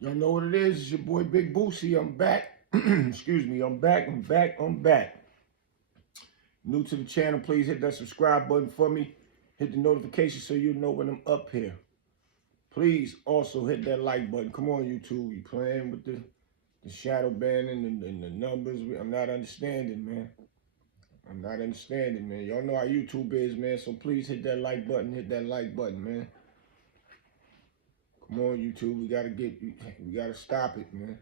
Y'all know what it is. It's your boy Big Boosie. I'm back. Excuse me. I'm back. New to the channel, please hit that subscribe button for me. Hit the notification so you know when I'm up here. Please also hit that like button. Come on, YouTube. You playing with the shadow banning and the numbers. I'm not understanding, man. I'm not understanding, man. Y'all know how YouTube is, man. So please hit that like button. Hit that like button, man. Come on, YouTube. We gotta stop it, man.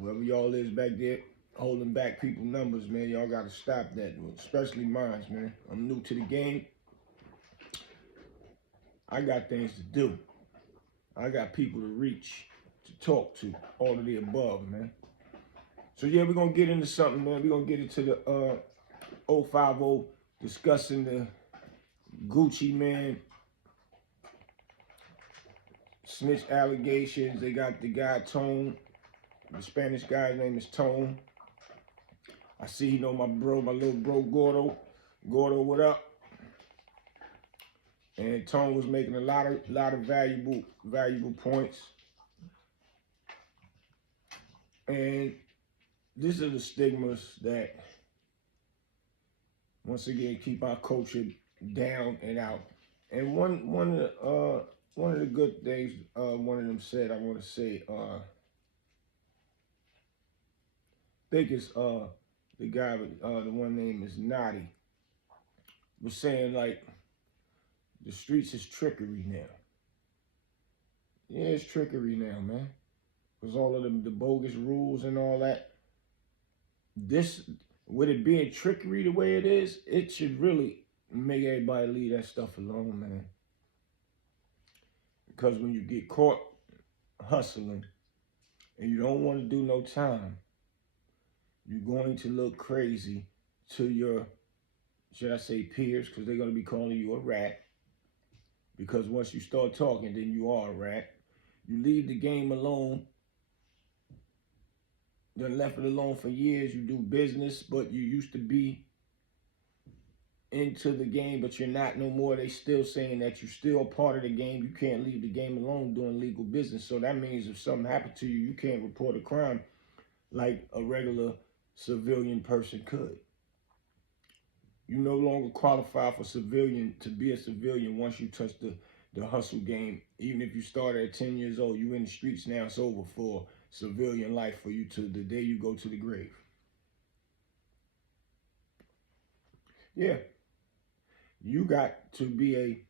Whoever y'all is back there holding back people numbers, man, y'all gotta stop that, especially mine, man. I'm new to the game. I got things to do. I got people to reach, to talk to, all of the above, man. So yeah, we're gonna get into something, man. We're gonna get into the O5O, discussing the Gucci man snitch allegations. They got the guy Tone. The Spanish guy's name is Tone. I see you know my little bro Gordo. Gordo, what up? And Tone was making a lot of valuable points. And these are the stigmas that once again keep our culture down and out. And one of the good things one of them said, I want to say, I think it's the guy the one name is Naughty, was saying like the streets is trickery now. Yeah, it's trickery now, man. Because all of the bogus rules and all that. This, with it being trickery the way it is, it should really make everybody leave that stuff alone, man. Because when you get caught hustling and you don't want to do no time, you're going to look crazy to your, should I say, peers, because they're going to be calling you a rat. Because once you start talking, then you are a rat. You leave the game alone. Done left it alone for years. You do business, but you used to be into the game, but you're not no more. They still saying that you're still a part of the game. You can't leave the game alone doing legal business. So that means if something happened to you, you can't report a crime like a regular civilian person could. You no longer qualify for civilian to be a civilian once you touch the hustle game. Even if you started at 10 years old, you in the streets now. It's over for civilian life for you to the day you go to the grave. Yeah, you got to be a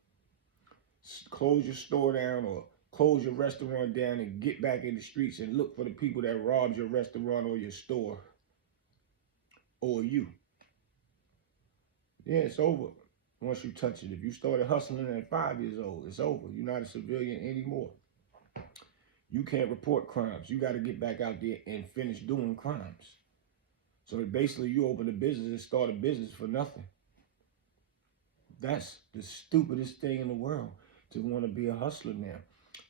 close your store down or close your restaurant down and get back in the streets and look for the people that robbed your restaurant or your store or you. Yeah, it's over once you touch it. If you started hustling at 5 years old, it's over. You're not a civilian anymore. You can't report crimes. You got to get back out there and finish doing crimes. So basically you open a business and start a business for nothing. That's the stupidest thing in the world, to want to be a hustler now.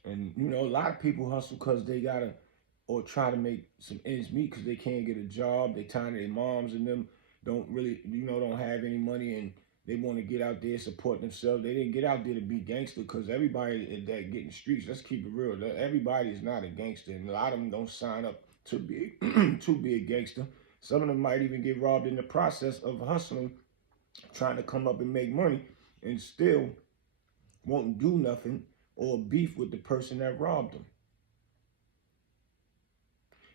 And you know, a lot of people hustle because they gotta, or try to make some ends meet because they can't get a job. They tired of their moms and them don't really, don't have any money, and they want to get out there, support themselves. They didn't get out there to be gangster, because everybody that get in the streets, let's keep it real, everybody is not a gangster, and a lot of them don't sign up to be to be a gangster. Some of them might even get robbed in the process of hustling, trying to come up and make money, and still won't do nothing or beef with the person that robbed them.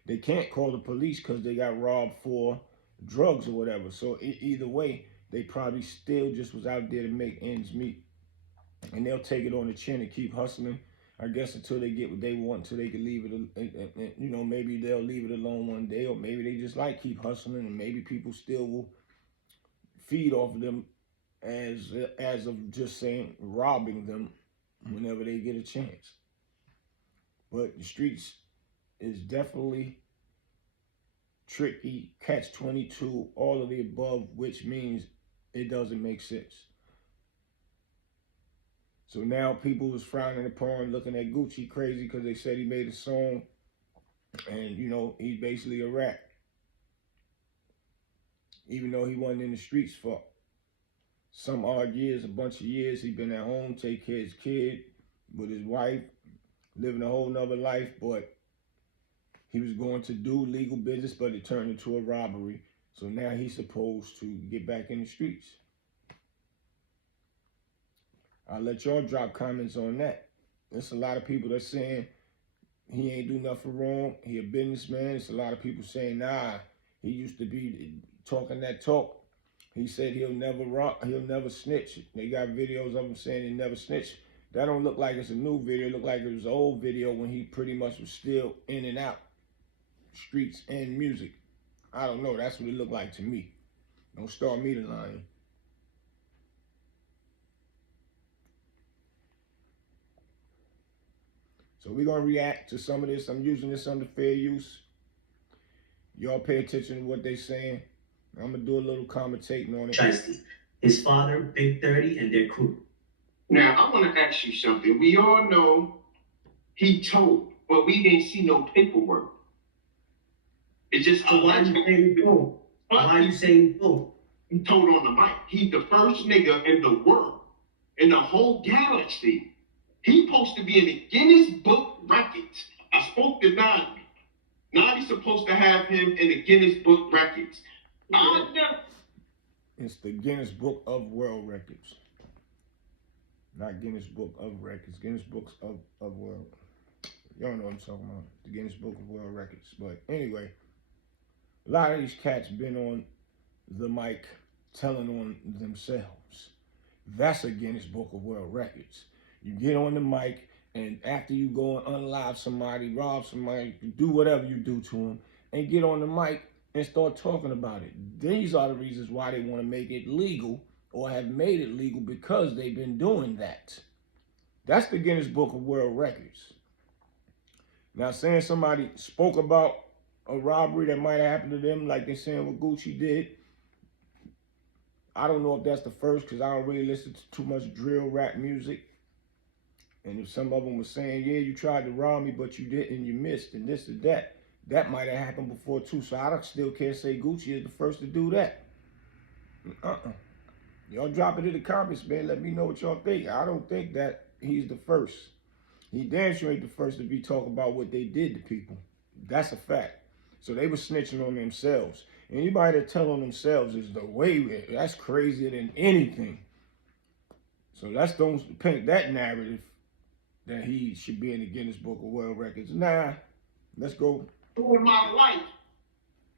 They can't call the police because they got robbed for drugs or whatever. So either way, they probably still just was out there to make ends meet. And they'll take it on the chin and keep hustling, I guess, until they get what they want, until they can leave it. Maybe they'll leave it alone one day, or maybe they just like keep hustling, and maybe people still will feed off of them as of just saying robbing them whenever they get a chance. But the streets is definitely tricky, catch-22, all of the above, which means it doesn't make sense. So now people is frowning upon, looking at Gucci crazy because they said he made a song and, he's basically a rat. Even though he wasn't in the streets for some odd years, a bunch of years, he been at home, take care of his kid with his wife, living a whole nother life, but he was going to do legal business, but it turned into a robbery. So now he's supposed to get back in the streets. I'll let y'all drop comments on that. There's a lot of people that's saying he ain't do nothing wrong. He a businessman. There's a lot of people saying, nah, he used to be talking that talk. He said he'll never snitch. They got videos of him saying he never snitched. That don't look like it's a new video. It look like it was an old video when he pretty much was still in and out streets and music. I don't know. That's what it looked like to me. Don't start me to lying. So we're going to react to some of this. I'm using this under fair use. Y'all pay attention to what they saying. I'm going to do a little commentating on it. His father, Big 30, and their crew. Now, I want to ask you something. We all know he told, but we didn't see no paperwork. It's just so why you saying he told? Why you saying he told? He told on the mic. He's the first nigga in the world, in the whole galaxy. He's supposed to be in the Guinness Book Records. I spoke to Nadi. Nadi's supposed to have him in the Guinness Book Records. It's the Guinness Book of World Records. Not Guinness Book of Records. Guinness Books of World. Y'all know what I'm talking about. The Guinness Book of World Records. But anyway, a lot of these cats been on the mic telling on themselves. That's a Guinness Book of World Records. You get on the mic, and after you go and unalive somebody, rob somebody, do whatever you do to them, and get on the mic and start talking about it. These are the reasons why they want to make it legal or have made it legal, because they've been doing that. That's the Guinness Book of World Records. Now, saying somebody spoke about a robbery that might have happened to them, like they're saying what Gucci did, I don't know if that's the first, because I don't really listen to too much drill rap music. And if some of them were saying, yeah, you tried to rob me, but you didn't, you missed, and this and that, that might have happened before too. So I still can't say Gucci is the first to do that. Y'all drop it in the comments, man. Let me know what y'all think. I don't think that he's the first. He damn sure ain't the first to be talking about what they did to people. That's a fact. So they were snitching on themselves. Anybody that tell on themselves is the way, that's crazier than anything. So let's don't paint that narrative that he should be in the Guinness Book of World Records. Nah, let's go. In my life,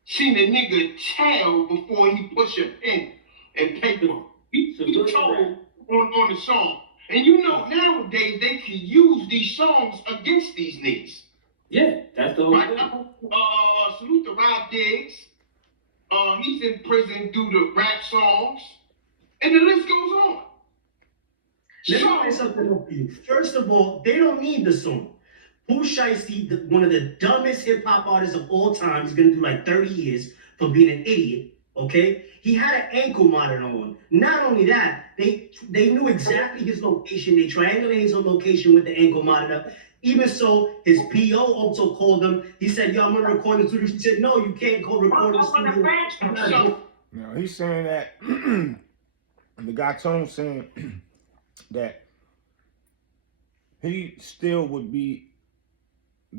seen a nigga tell before he push a pen and paper. He told on the song. And you know, nowadays they can use these songs against these niggas. Yeah, that's the whole thing. Salute to Rob Diggs. He's in prison due to rap songs. And the list goes on. Let me say something for you. First of all, they don't need the song. Pooh Shiesty, one of the dumbest hip-hop artists of all time, he's gonna do like 30 years for being an idiot, okay? He had an ankle monitor on. Not only that, they knew exactly his location. They triangulated his location with the ankle monitor. Even so, his PO also called him. He said, yo, I'm gonna record in the studio. She said, no, you can't go record in the studio. Now, he's saying that, the guy Tone saying that he still would be,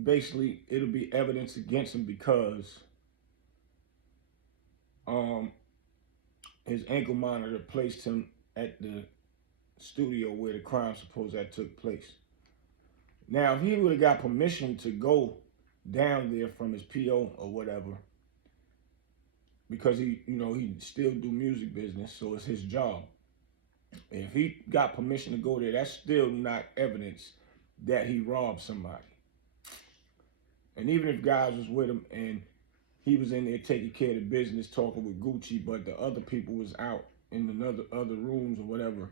basically, it'll be evidence against him because his ankle monitor placed him at the studio where the crime supposed that took place. Now, if he would have got permission to go down there from his PO or whatever, because he still do music business, so it's his job. If he got permission to go there, that's still not evidence that he robbed somebody. And even if guys was with him and he was in there taking care of the business, talking with Gucci, but the other people was out in other rooms or whatever,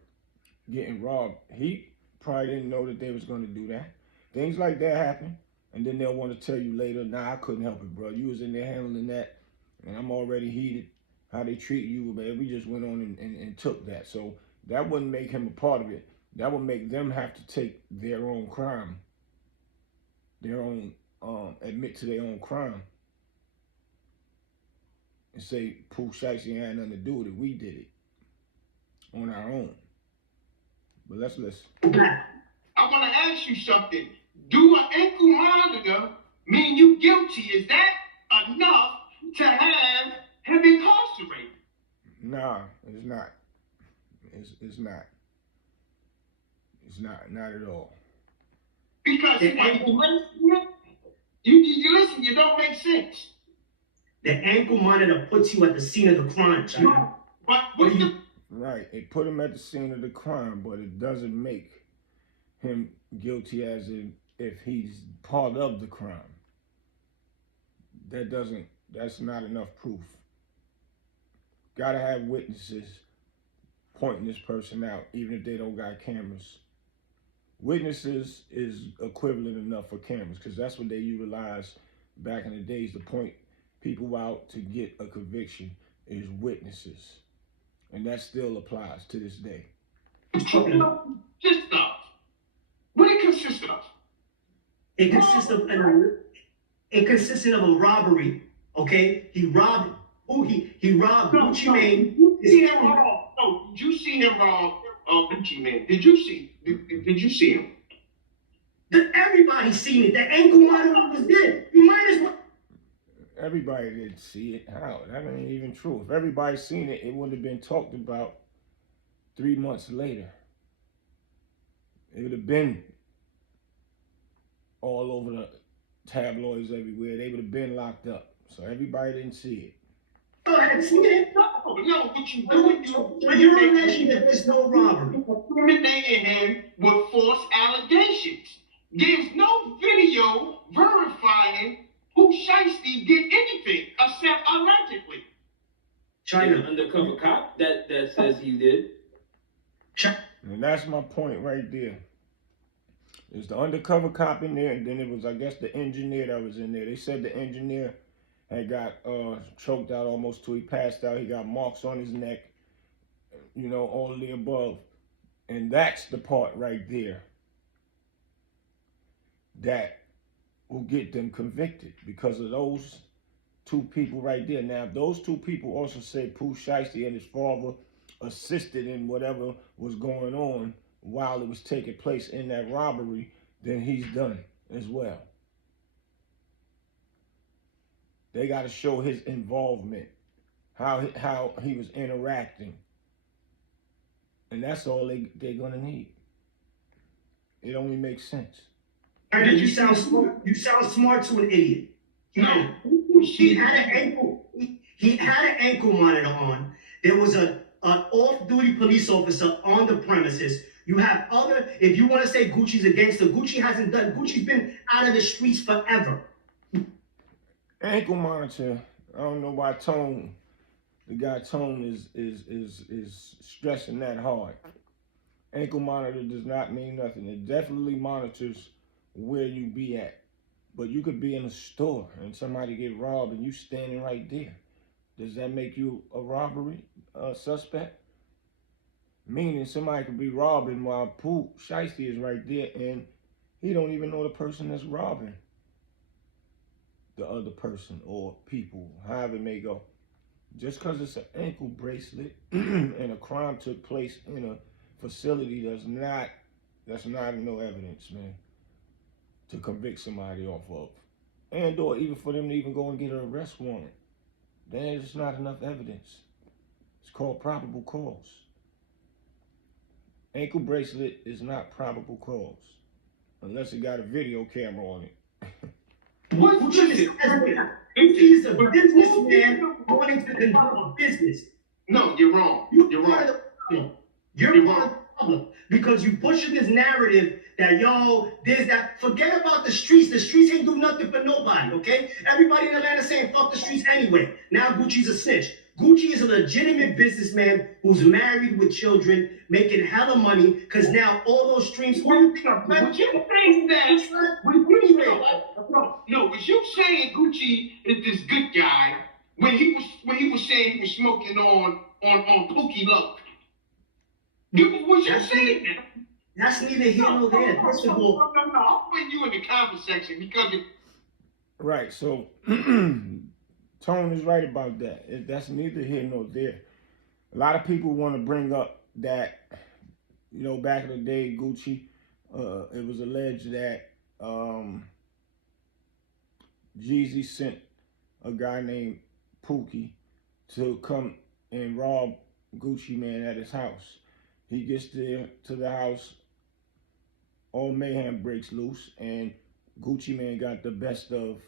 getting robbed, he probably didn't know that they was going to do that. Things like that happen, and then they'll want to tell you later, nah, I couldn't help it, bro. You was in there handling that, and I'm already heated. How they treat you, man, we just went on and took that. So that wouldn't make him a part of it. That would make them have to take their own crime, their own, admit to their own crime, and say, Pooh Shiesty had nothing to do with it. We did it on our own. But let's listen. I want to ask you something. Do an ankle monitor mean you guilty? Is that enough to have him incarcerated? Nah, it's not. It's not. It's not at all. Because The when ankle, you listen, you don't make sense. the ankle monitor puts you at the scene of the crime, China. But what's the Right, it put him at the scene of the crime, but it doesn't make him guilty as in if he's part of the crime. That's not enough proof. Gotta have witnesses pointing this person out, even if they don't got cameras. Witnesses is equivalent enough for cameras, because that's what they utilized back in the days to point people out to get a conviction is witnesses. And that still applies to this day. just stuff? What it consists of? It consisted of a robbery. Okay, he robbed. He robbed Gucci Mane. No, did you see him rob Gucci Mane? Did you see him? Everybody seen it. The ankle monitor was there. You might as well. Everybody didn't see it. How? That ain't even true. If everybody seen it, it would have been talked about 3 months later. It would have been all over the tabloids everywhere. They would have been locked up. So everybody didn't see it. Go ahead, see it. No, what you do? But you're alleging that there's no robbery. Incriminating him with false allegations. There's no video verifying who Shiesty did anything except allegedly. China. Undercover cop that says he did. And that's my point right there. There's the undercover cop in there, and then it was, I guess, the engineer that was in there. They said the engineer had got choked out almost till he passed out. He got marks on his neck, all of the above. And that's the part right there that will get them convicted because of those two people right there. Now, if those two people also say Pooh Shiesty and his father assisted in whatever was going on while it was taking place in that robbery, then he's done as well. They got to show his involvement, how he was interacting. And that's all they're going to need. It only makes sense. You sound smart. You sound smart to an idiot. No. He had an ankle. He had an ankle monitor on. There was an off-duty police officer on the premises. You have other. If you want to say Gucci's a gangster, Gucci hasn't done. Gucci's been out of the streets forever. Ankle monitor. I don't know why Tone, the guy Tone is stressing that hard. Ankle monitor does not mean nothing. It definitely monitors where you be at. But you could be in a store and somebody get robbed and you standing right there. Does that make you a robbery suspect? Meaning somebody could be robbing while Pooh Shiesty is right there and he don't even know the person that's robbing the other person or people, however it may go. Just because it's an ankle bracelet and a crime took place in a facility, that's not no evidence, man, to convict somebody off of. And or even for them to even go and get an arrest warrant. There's not enough evidence. It's called probable cause. Ankle bracelet is not probable cause. Unless it got a video camera on it. Gucci is a businessman wanting to conduct business. No, you're wrong. You're wrong. You're part of the problem because you pushing this narrative that there's that. Forget about the streets. The streets ain't do nothing for nobody. Okay, everybody in Atlanta saying fuck the streets anyway. Now Gucci's a snitch. Gucci is a legitimate businessman who's married with children, making hella money. Because now all those streams. No, but you saying Gucci is this good guy when he was saying he was smoking on Pookie Low. Was you saying that? That's neither here nor there. First of all, I'll put you in the comment section because Right, so Tone is right about that. That's neither here nor there. A lot of people want to bring up that, back in the day, Gucci, it was alleged that Jeezy sent a guy named Pookie to come and rob Gucci Man at his house. He gets there to the house, all mayhem breaks loose, and Gucci Man got the best of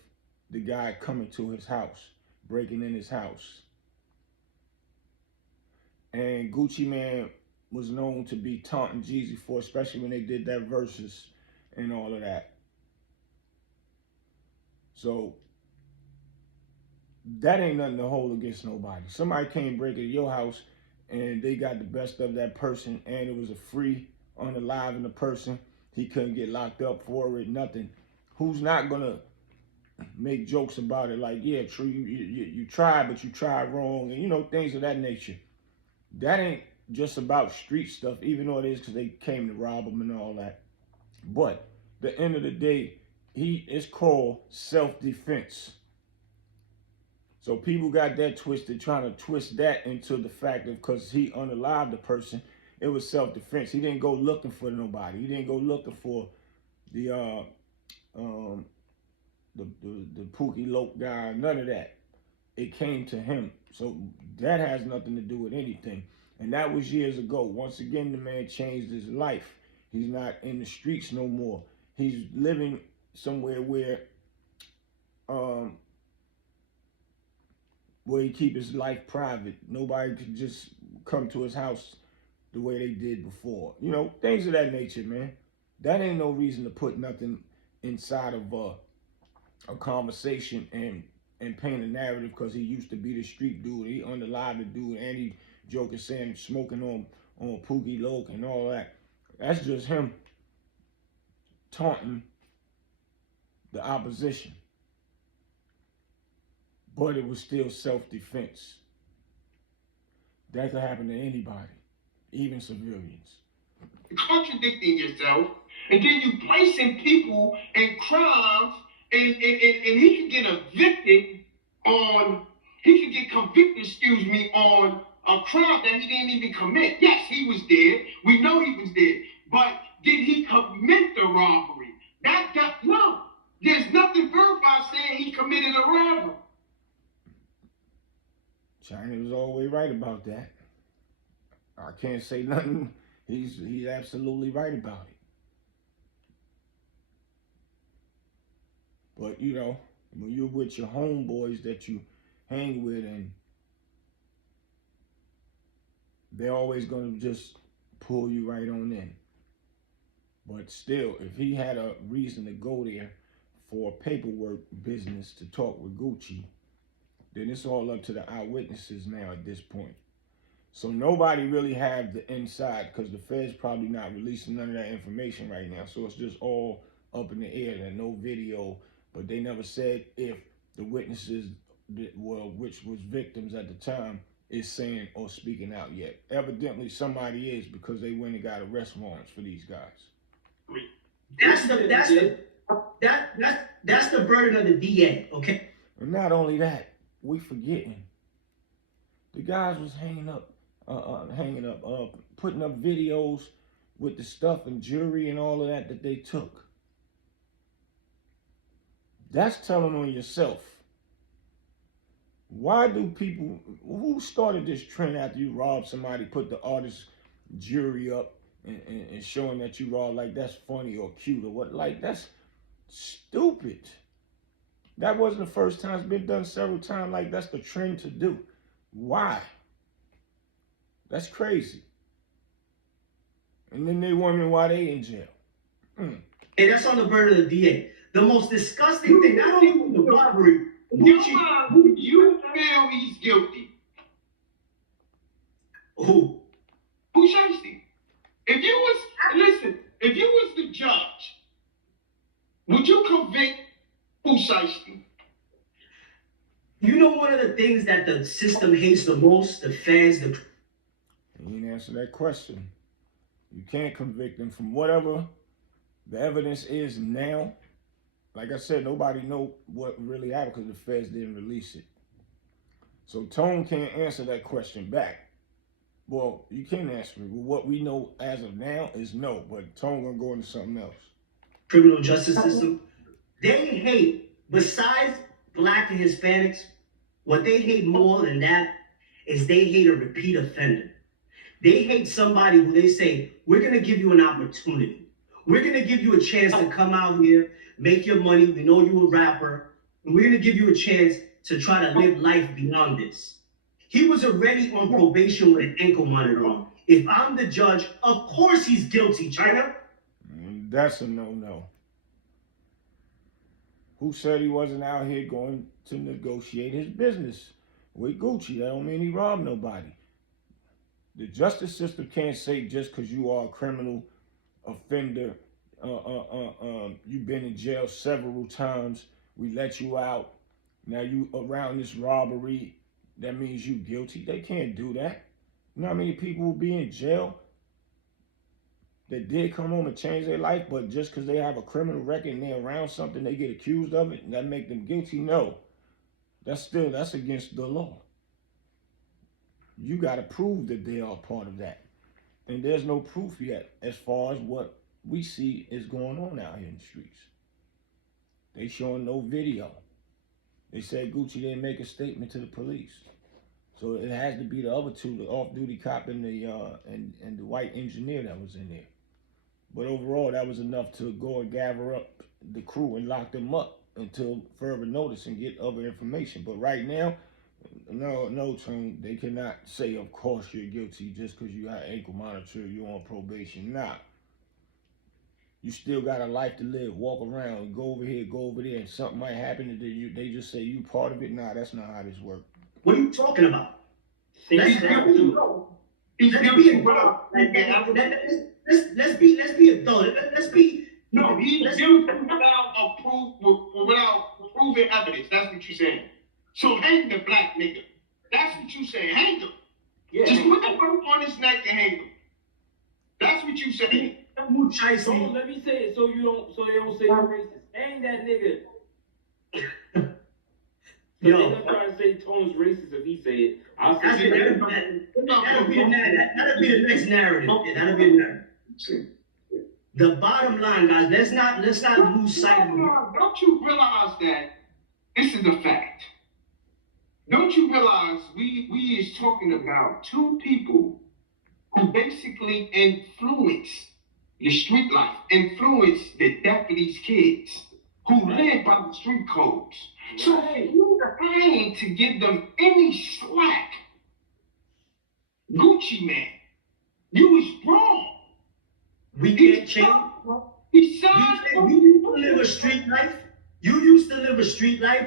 the guy coming to his house, breaking in his house. And Gucci Man was known to be taunting Jeezy for, especially when they did that verses and all of that. So that ain't nothing to hold against nobody. Somebody came break into your house and they got the best of that person, and it was a free, unaliving the person. He couldn't get locked up for it, nothing. Who's not gonna make jokes about it like, yeah, true, you tried, but you tried wrong, and you know, things of that nature. That ain't just about street stuff, even though it is, because they came to rob him and all that. But the end of the day, it's called self-defense. So people got that twisted, trying to twist that into the fact of because he unalived the person, it was self-defense. He didn't go looking for nobody. He didn't go looking for the Pookie Loke guy, none of that. It came to him. So that has nothing to do with anything. And that was years ago. Once again, the man changed his life. He's not in the streets no more. He's living somewhere where he keep his life private. Nobody could just come to his house the way they did before. You know, things of that nature, man. That ain't no reason to put nothing inside of a conversation and paint a narrative because he used to be the street dude. He underlied the dude, and he joking saying smoking on Pookie Loke and all that. That's just him taunting the opposition. But it was still self-defense. That could happen to anybody, even civilians. Contradicting yourself, and then you placing people in crimes, and he can get evicted he can get convicted, on a crime that he didn't even commit. Yes, he was dead. We know he was dead. But did he commit the robbery? No. There's nothing verified saying he committed a robbery. China was always right about that. I can't say nothing. He's absolutely right about it. But you know, when you're with your homeboys that you hang with, and they're always gonna just pull you right on in. But still, if he had a reason to go there for paperwork business to talk with Gucci, then it's all up to the eyewitnesses now at this point. So nobody really have the inside because the Fed's probably not releasing none of that information right now. So it's just all up in the air. There's no video, but they never said if the witnesses, which was victims at the time, is saying or speaking out yet. Evidently somebody is, because they went and got arrest warrants for these guys. That's the burden of the DA, okay? And not only that, we forgetting the guys was putting up videos with the stuff and jury and all of that they took. That's telling on yourself. Why do people, who started this trend after you rob somebody, put the artist jury up and showing that you robbed, like that's funny or cute or what? Like, that's stupid. That wasn't the first time. It's been done several times. Like, that's the trend to do. Why? That's crazy. And then they wondering why they in jail. Hey, that's on the burden of the DA. The most disgusting thing, not only was the robbery, You feel he's guilty. Who? Who shiesty? If you was the judge, would you convict who shiesty? You know, one of the things that the system hates the most, the feds, He didn't answer that question. You can't convict them from whatever the evidence is now. Like I said, nobody know what really happened because the feds didn't release it. So Tone can't answer that question back. Well, you can answer it. What we know as of now is no, but Tone gonna go into something else. criminal justice system. They hate, besides black and Hispanics, what they hate more than that is they hate a repeat offender. They hate somebody who they say, we're going to give you an opportunity. We're going to give you a chance to come out here, make your money. We know you're a rapper. And we're going to give you a chance to try to live life beyond this. He was already on probation with an ankle monitor on. If I'm the judge, of course he's guilty, China. That's a no-no. Who said he wasn't out here going to negotiate his business with Gucci? That don't mean he robbed nobody. The justice system can't say just because you are a criminal offender, you've been in jail several times, we let you out, now you around this robbery, that means you guilty. They can't do that. You know how many people will be in jail that did come home and change their life, but just because they have a criminal record and they're around something, they get accused of it, and that make them guilty? No. That's against the law. You got to prove that they are part of that. And there's no proof yet as far as what we see is going on out here in the streets. They showing no video. They said Gucci didn't make a statement to the police. So it has to be the other two, the off-duty cop and the white engineer that was in there. But overall, that was enough to go and gather up the crew and lock them up until further notice and get other information. But right now, no, Tone, they cannot say, of course you're guilty just because you got ankle monitor, you're on probation. Nah. You still got a life to live. Walk around, go over here, go over there, and something might happen and they just say you part of it. Nah, that's not how this works. What are you talking about? Let's be adult. No, he's guilty without proven evidence. That's what you're saying. So hang the black nigga. That's what you saying. Hang him. Yeah. Just put the rope on his neck and hang him. That's what you saying. So let me say it so they don't say you're racist. Hang that nigga. So they're not trying to say Tone's racist if he say it. I'll say it. That'll be the next narrative. Yeah, that'll be a narrative. The bottom line, guys, let's not lose sight of it. Don't you realize that this is a fact? Don't you realize we is talking about two people who basically influence the street life, influence the deputies' kids, who live by the street codes. So you're trying to give them any slack. Gucci man, you was wrong. We can't change. He signed. You used to live a street life.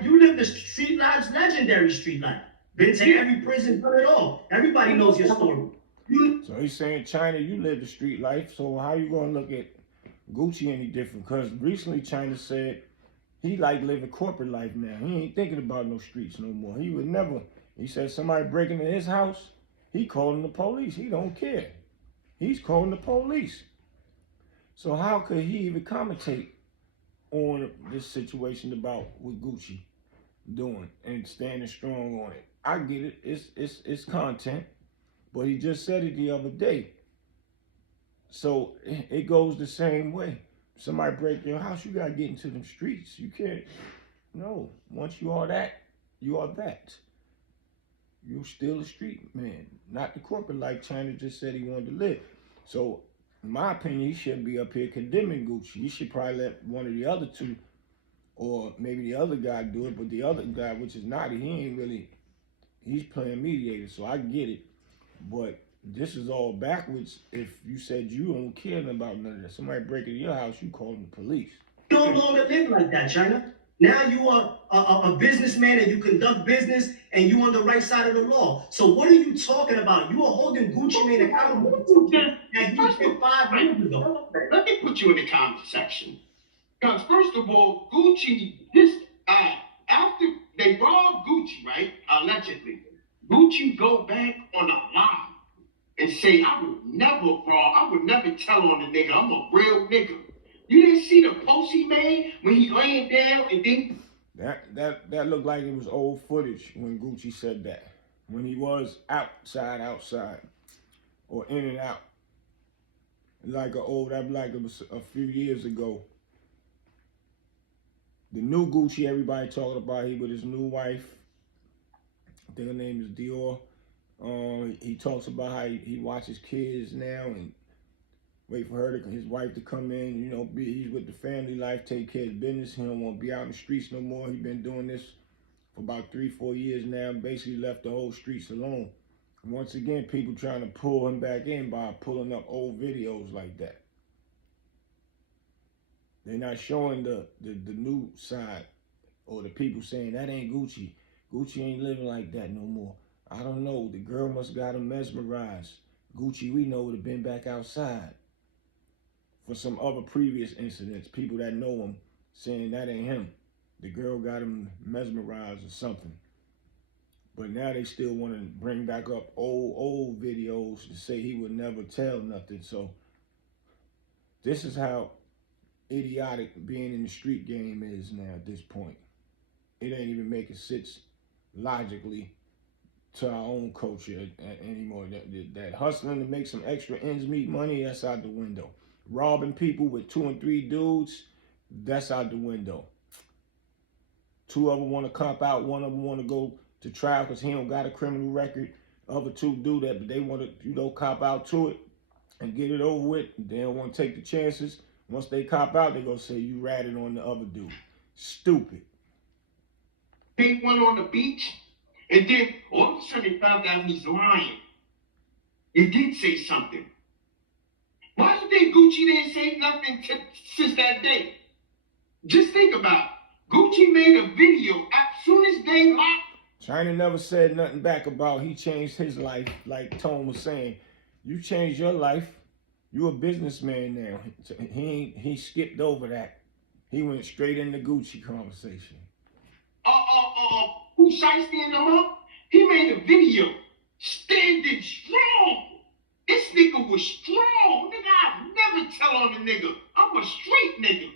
You lived the street lives, legendary street life. Been to every prison, done it all. Everybody knows your story. So he's saying, China, you live the street life, so how you gonna look at Gucci any different? Because recently China said he like living corporate life now. He ain't thinking about no streets no more. He would never. He said somebody breaking into his house, he calling the police. He don't care. He's calling the police. So how could he even commentate on this situation about what Gucci doing and standing strong on it? I get it. It's content. But he just said it the other day. So it goes the same way. Somebody break your house, you gotta get into them streets. You can't. No. Once you are that, you are that. You're still a street man, not the corporate life China just said he wanted to live. So, in my opinion, he shouldn't be up here condemning Gucci. He should probably let one of the other two, or maybe the other guy do it. But the other guy, which is Naughty, he's playing mediator. So I get it. But this is all backwards. If you said you don't care about none of that, somebody break into your house, you call the police. You no longer live like that, China. Now you are a businessman and you conduct business and you on the right side of the law. So what are you talking about? You are holding Gucci Mane accountable that he did 5 years ago. Let me put you in the comment section. Because first of all, Gucci, after they robbed Gucci, right, allegedly, Gucci go back on a lie and say, I would never rob, I would never tell on the nigga, I'm a real nigga. You didn't see the post he made when he laying down and then... That looked like it was old footage when Gucci said that. When he was outside, or in and out. Like it was a few years ago The new Gucci everybody talking about, he with his new wife. I think her name is Dior. He talks about how he watches kids now and wait for his wife to come in. You know, he's with the family life, take care of his business. He don't want to be out in the streets no more. He been doing this for about 3-4 years now. Basically left the whole streets alone. Once again, people trying to pull him back in by pulling up old videos like that. They're not showing the new side, or the people saying that ain't Gucci. Gucci ain't living like that no more. I don't know. The girl must got him mesmerized. Gucci, we know, would have been back outside. For some other previous incidents, people that know him saying that ain't him. The girl got him mesmerized or something. But now they still want to bring back up old videos to say he would never tell nothing. So this is how idiotic being in the street game is now at this point. It ain't even making sense logically to our own culture anymore. That hustling to make some extra ends meet money, that's out the window. Robbing people with 2 and 3 dudes, that's out the window. 2 of them want to cop out, 1 of them want to go to trial because he don't got a criminal record. Other 2 do that, but they want to, cop out to it and get it over with. They don't want to take the chances. Once they cop out, they gonna say you ratted on the other dude. Stupid. Pink one on the beach, and then all of a sudden they found out he's lying. You did say something. Why do you think Gucci didn't say nothing since that day? Just think about it. Gucci made a video as soon as they locked. China never said nothing back about he changed his life, like Tone was saying. You changed your life. You a businessman now. He skipped over that. He went straight into Gucci conversation. Who shiesty him up? He made a video standing strong. This nigga was strong. Nigga, I'd never tell on a nigga. I'm a straight nigga.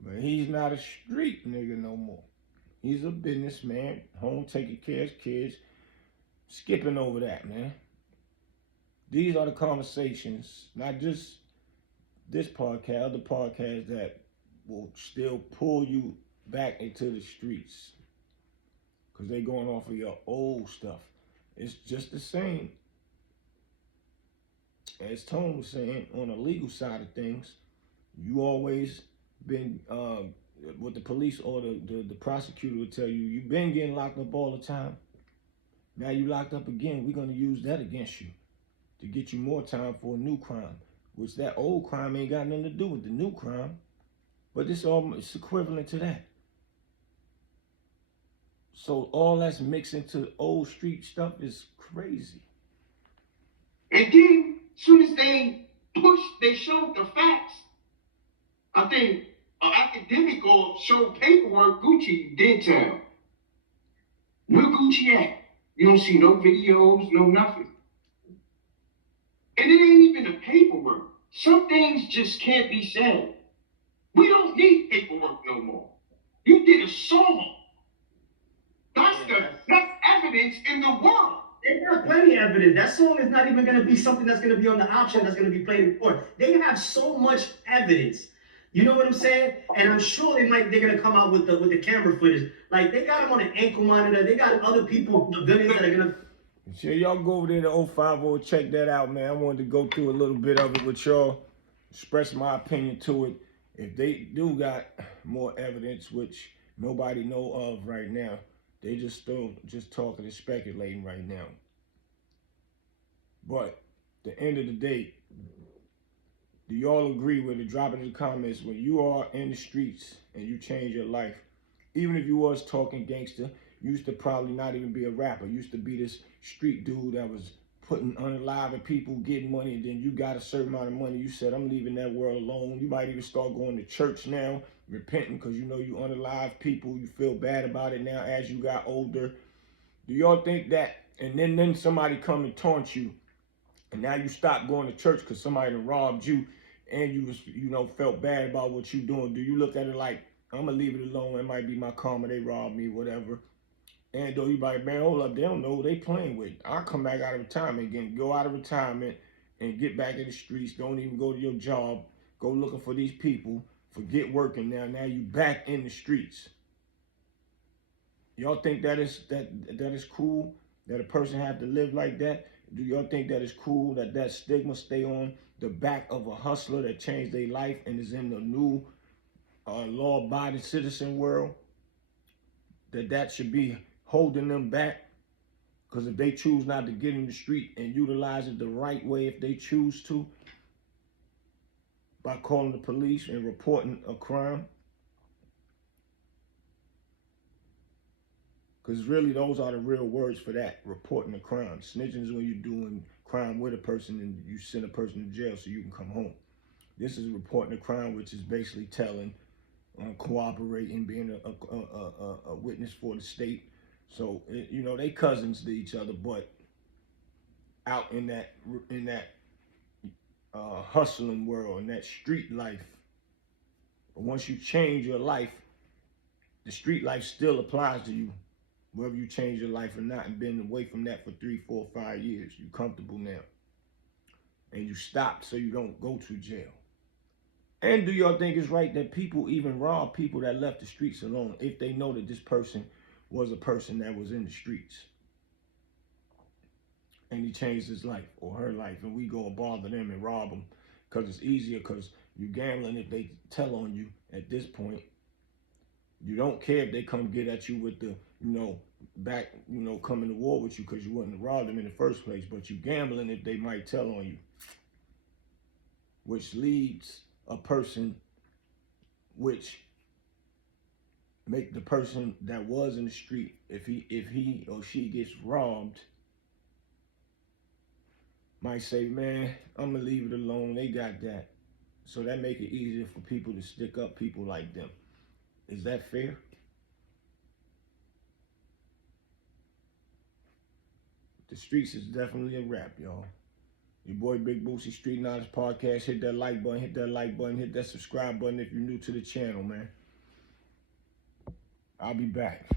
But he's not a street nigga no more. He's a businessman, home taking care of his kids, skipping over that, man. These are the conversations, not just this podcast, other podcasts that will still pull you back into the streets because they're going off of your old stuff. It's just the same. As Tone was saying, on the legal side of things, you always been, what the police or the prosecutor will tell you, you've been getting locked up all the time. Now you locked up again, we're going to use that against you to get you more time for a new crime, which that old crime ain't got nothing to do with the new crime, but it's equivalent to that. So all that's mixed into old street stuff is crazy. And then, as soon as they showed the facts. I think an academic or showed paperwork Gucci did tell. Where Gucci at? You don't see no videos, no nothing. And it ain't even the paperwork. Some things just can't be said. We don't need paperwork no more. You did a song. That's evidence in the world. They got plenty of evidence. That song is not even going to be something that's going to be on the option that's going to be played in court. They have so much evidence. You know what I'm saying? And I'm sure they're going to come out with the camera footage. Like, they got them on an ankle monitor. They got other people, the villains that are going to... Sure, y'all go over there to O5O, check that out, man. I wanted to go through a little bit of it with y'all, express my opinion to it. If they do got more evidence, which nobody know of right now, they just talking and speculating right now. But the end of the day, do y'all agree with it? Drop it in the comments. When you are in the streets and you change your life, even if you was talking gangster, you used to probably not even be a rapper. You used to be this street dude that was putting unaliving people, getting money, and then you got a certain amount of money. You said, I'm leaving that world alone. You might even start going to church now, repenting because you know you unalive people. You feel bad about it now as you got older. Do y'all think that? And then somebody come and taunt you, and now you stop going to church because somebody robbed you, and you was, felt bad about what you doing. Do you look at it like, I'm gonna leave it alone, it might be my karma, they robbed me, whatever. And though you like, man, hold up, they don't know who they playing with. I'll come back out of retirement again, go out of retirement and get back in the streets, don't even go to your job, go looking for these people, forget working now you back in the streets. Y'all think that is cool that a person have to live like that? Do y'all think that is cool that stigma stay on the back of a hustler that changed their life and is in the new law-abiding citizen world? That should be holding them back? Because if they choose not to get in the street and utilize it the right way, if they choose to, by calling the police and reporting a crime, because really those are the real words for that, reporting a crime. Snitching is when you're doing crime with a person and you send a person to jail so you can come home. This is reporting a crime, which is basically telling, cooperating, being a witness for the state. So, you know, they cousins to each other, but out in that hustling world, in that street life. But once you change your life, the street life still applies to you, whether you change your life or not, and been away from that for 3, 4, 5 years. You're comfortable now. And you stopped so you don't go to jail. And do y'all think it's right that people even rob people that left the streets alone if they know that this person was a person that was in the streets? And he changed his life or her life, and we go and bother them and rob them because it's easier, because you gambling if they tell on you at this point. You don't care if they come get at you with the, back, coming to war with you because you wouldn't have robbed them in the first place, but you gambling if they might tell on you, which leads a person, which make the person that was in the street, if he or she gets robbed, might say, man, I'm gonna leave it alone, they got that. So that make it easier for people to stick up people like them. Is that fair? The streets is definitely a wrap, y'all. Your boy Big Boosie, Street Knowledge Podcast. Hit that like button, hit that subscribe button if you're new to the channel, man. I'll be back.